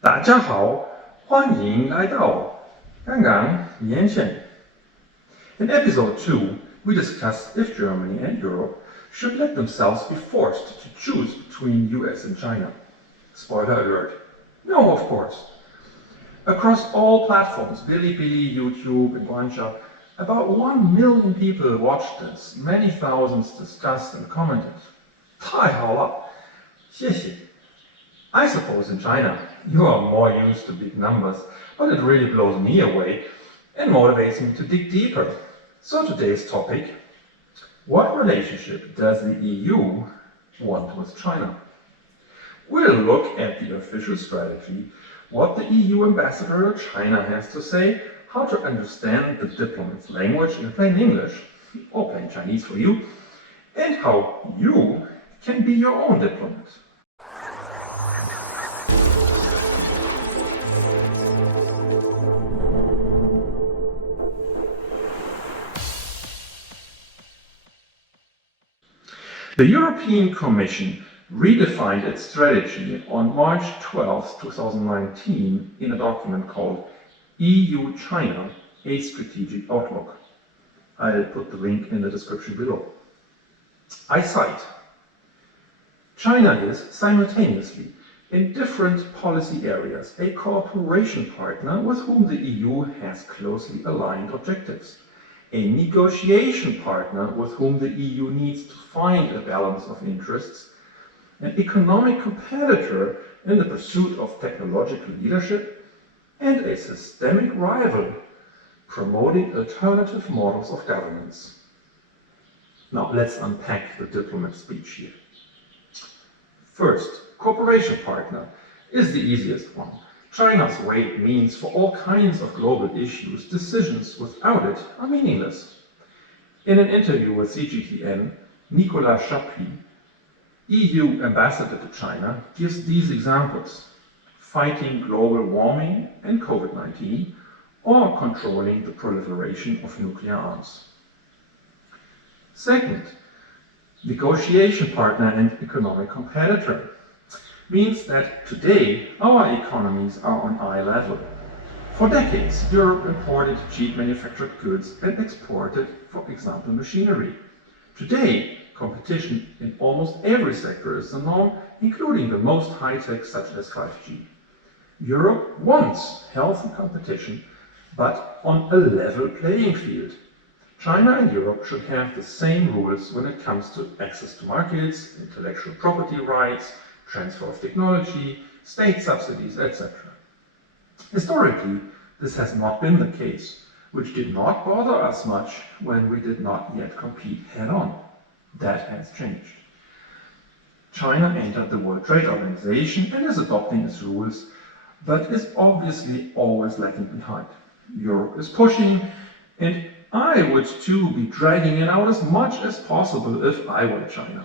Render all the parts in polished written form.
大家好，欢迎来到刚刚连线. In episode 2, we discuss if Germany and Europe should let themselves be forced to choose between US and China. Spoiler alert. No, of course. Across all platforms, Bilibili, YouTube, and Guangzhou, about 1 million people watched this, many thousands discussed and commented. 太好了，谢谢. I suppose in China, you are more used to big numbers, but it really blows me away and motivates me to dig deeper. So today's topic, what relationship does the EU want with China? We'll look at the official strategy, what the EU ambassador to China has to say, how to understand the diplomat's language in plain English, or plain Chinese for you, and how you can be your own diplomat. The European Commission redefined its strategy on March 12, 2019 in a document called EU-China, a Strategic Outlook. I'll put the link in the description below. I cite, China is simultaneously, in different policy areas, a cooperation partner with whom the EU has closely aligned objectives, a negotiation partner with whom the EU needs to find a balance of interests, an economic competitor in the pursuit of technological leadership, and a systemic rival promoting alternative models of governance. Now let's unpack the diplomat speech here. First, cooperation partner is the easiest one. China's weight means for all kinds of global issues, decisions without it are meaningless. In an interview with CGTN, Nicolas Chapuis, EU ambassador to China, gives these examples: fighting global warming and COVID-19, or controlling the proliferation of nuclear arms. Second, negotiation partner and economic competitor means that today our economies are on eye level. For decades, Europe imported cheap manufactured goods and exported, for example, machinery. Today, competition in almost every sector is the norm, including the most high-tech such as 5G. Europe wants healthy competition, but on a level playing field. China and Europe should have the same rules when it comes to access to markets, intellectual property rights, transfer of technology, state subsidies, etc. Historically, this has not been the case, which did not bother us much when we did not yet compete head-on. That has changed. China entered the World Trade Organization and is adopting its rules, but is obviously always lagging behind. Europe is pushing, and I would too be dragging it out as much as possible if I were China.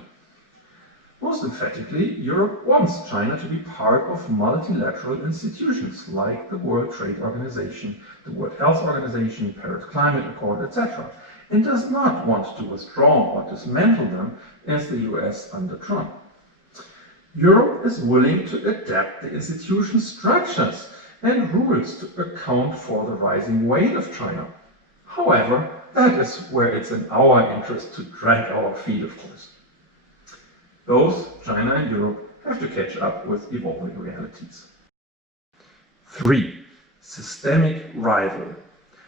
Most emphatically, Europe wants China to be part of multilateral institutions like the World Trade Organization, the World Health Organization, Paris Climate Accord, etc., and does not want to withdraw or dismantle them as the US under Trump. Europe is willing to adapt the institution structures and rules to account for the rising weight of China. However, that is where it's in our interest to drag our feet, of course. Both China and Europe have to catch up with evolving realities. 3. Systemic rival.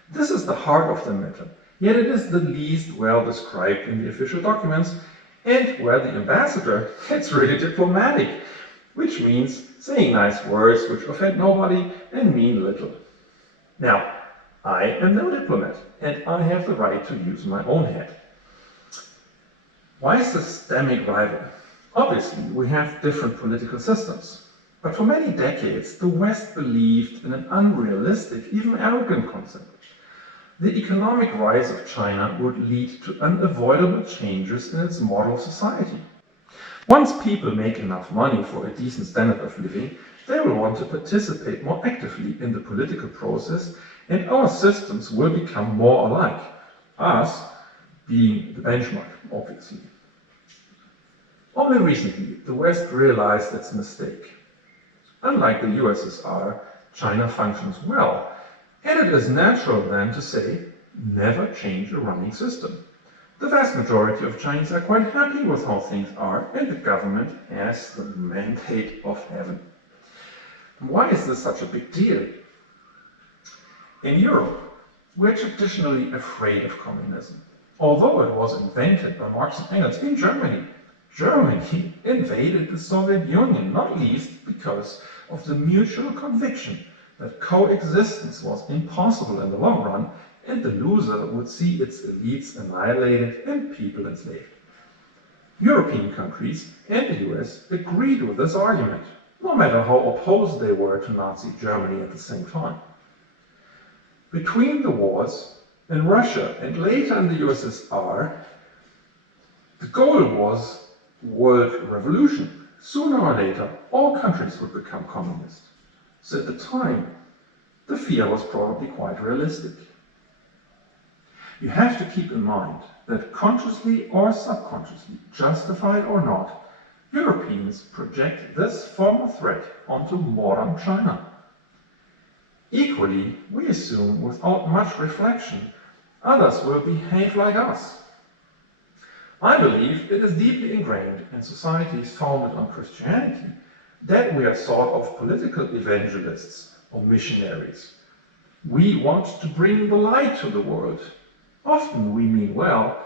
This is the heart of the matter, yet it is the least well described in the official documents, and where the ambassador gets really diplomatic, which means saying nice words which offend nobody and mean little. Now, I am no diplomat, and I have the right to use my own head. Why systemic rival? Obviously, we have different political systems, but for many decades, the West believed in an unrealistic, even arrogant concept. The economic rise of China would lead to unavoidable changes in its model society. Once people make enough money for a decent standard of living, they will want to participate more actively in the political process, and our systems will become more alike, us being the benchmark, obviously. Only recently, the West realized its mistake. Unlike the USSR, China functions well, and it is natural then to say, never change a running system. The vast majority of Chinese are quite happy with how things are, and the government has the mandate of heaven. Why is this such a big deal? In Europe, we're traditionally afraid of communism. Although it was invented by Marx and Engels in Germany, Germany invaded the Soviet Union, not least because of the mutual conviction that coexistence was impossible in the long run, and the loser would see its elites annihilated and people enslaved. European countries and the US agreed with this argument, no matter how opposed they were to Nazi Germany at the same time. Between the wars in Russia and later in the USSR, the goal was world revolution. Sooner or later, all countries would become communist. So at the time, the fear was probably quite realistic. You have to keep in mind that consciously or subconsciously, justified or not, Europeans project this former threat onto modern China. Equally, we assume without much reflection, others will behave like us. I believe it is deeply ingrained in societies founded on Christianity that we are sort of political evangelists or missionaries. We want to bring the light to the world. Often we mean well,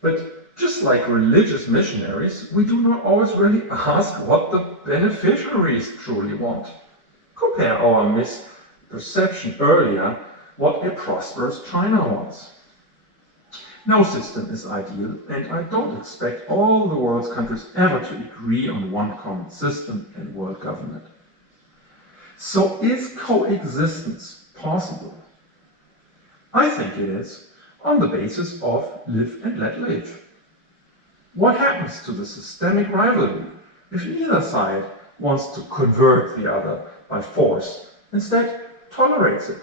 but just like religious missionaries, we do not always really ask what the beneficiaries truly want. Compare our misperception earlier what a prosperous China wants. No system is ideal, and I don't expect all the world's countries ever to agree on one common system and world government. So is coexistence possible? I think it is, on the basis of live and let live. What happens to the systemic rivalry if neither side wants to convert the other by force, instead tolerates it?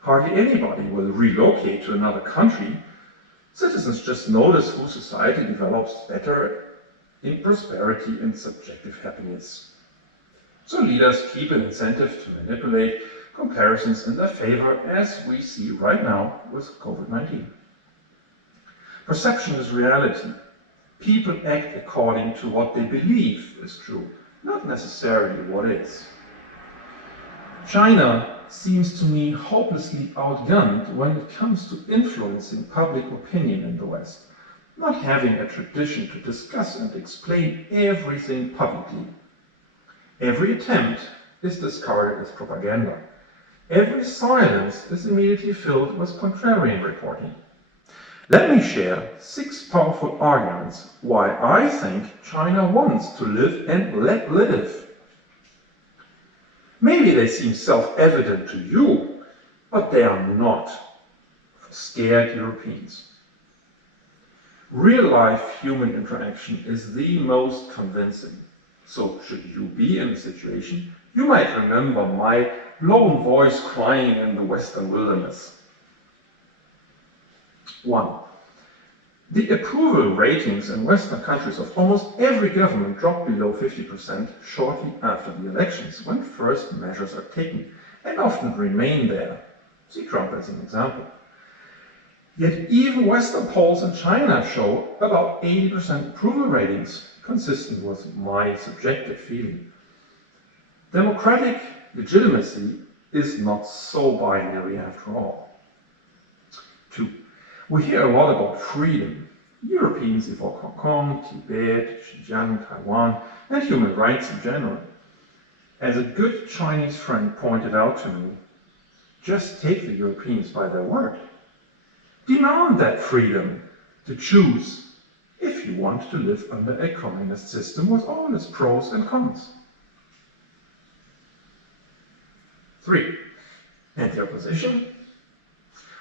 Hardly anybody will relocate to another country. Citizens just notice whose society develops better in prosperity and subjective happiness. So leaders keep an incentive to manipulate comparisons in their favor, as we see right now with COVID-19. Perception is reality. People act according to what they believe is true, not necessarily what is. China seems to me hopelessly outgunned when it comes to influencing public opinion in the West, not having a tradition to discuss and explain everything publicly. Every attempt is discarded as propaganda. Every silence is immediately filled with contrarian reporting. Let me share 6 powerful arguments why I think China wants to live and let live. Maybe they seem self-evident to you, but they are not for scared Europeans. Real-life human interaction is the most convincing. So should you be in a situation, you might remember my lone voice crying in the western wilderness. 1. The approval ratings in Western countries of almost every government dropped below 50% shortly after the elections, when first measures are taken, and often remain there. See Trump as an example. Yet even Western polls in China show about 80% approval ratings, consistent with my subjective feeling. Democratic legitimacy is not so binary after all. 2. We hear a lot about freedom. Europeans evoke Hong Kong, Tibet, Xinjiang, Taiwan, and human rights in general. As a good Chinese friend pointed out to me, just take the Europeans by their word. Demand that freedom to choose if you want to live under a communist system with all its pros and cons. 3. And the opposition?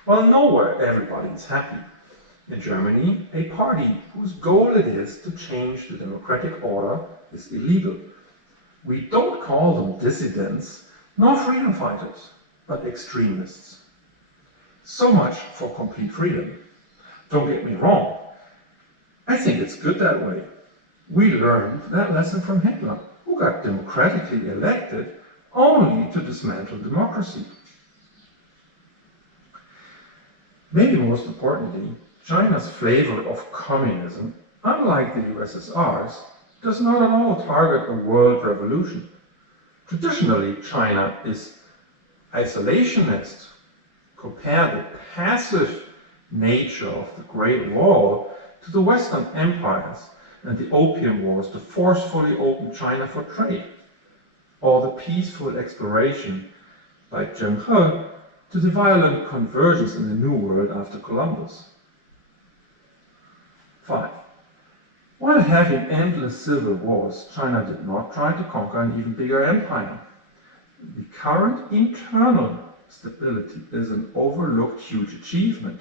Well, nowhere everybody is happy. In Germany, a party whose goal it is to change the democratic order is illegal. We don't call them dissidents, nor freedom fighters, but extremists. So much for complete freedom. Don't get me wrong. I think it's good that way. We learned that lesson from Hitler, who who got democratically elected only to dismantle democracy. Maybe most importantly, China's flavor of communism, unlike the USSR's, does not at all target a world revolution. Traditionally, China is isolationist. Compare the passive nature of the Great Wall to the Western empires and the Opium Wars to forcefully open China for trade, or the peaceful exploration by Zheng He to the violent conversions in the New World after Columbus. 5. While having endless civil wars, China did not try to conquer an even bigger empire. The current internal stability is an overlooked huge achievement.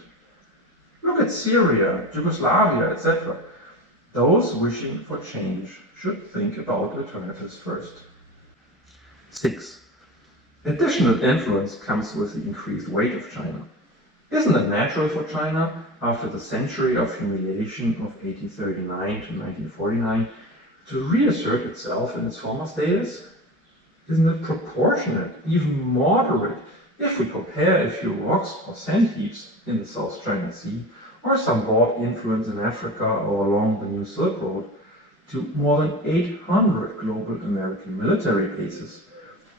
Look at Syria, Yugoslavia, etc. Those wishing for change should think about alternatives first. 6. Additional influence comes with the increased weight of China. Isn't it natural for China, after the century of humiliation of 1839 to 1949, to reassert itself in its former status? Isn't it proportionate, even moderate, if we compare a few rocks or sand heaps in the South China Sea, or some broad influence in Africa or along the New Silk Road, to more than 800 global American military bases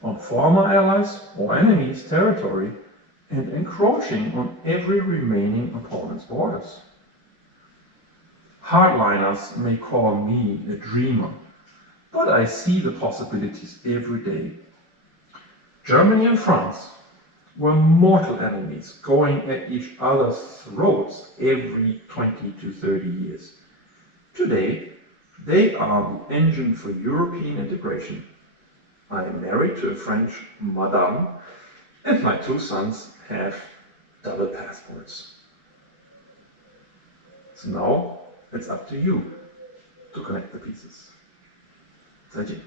on former allies or enemies' territory and encroaching on every remaining opponent's borders? Hardliners may call me a dreamer, but I see the possibilities every day. Germany and France were mortal enemies, going at each other's throats every 20 to 30 years. Today, they are the engine for European integration. I am married to a French madame, and my 2 sons have double passports. So now it's up to you to connect the pieces. 再见。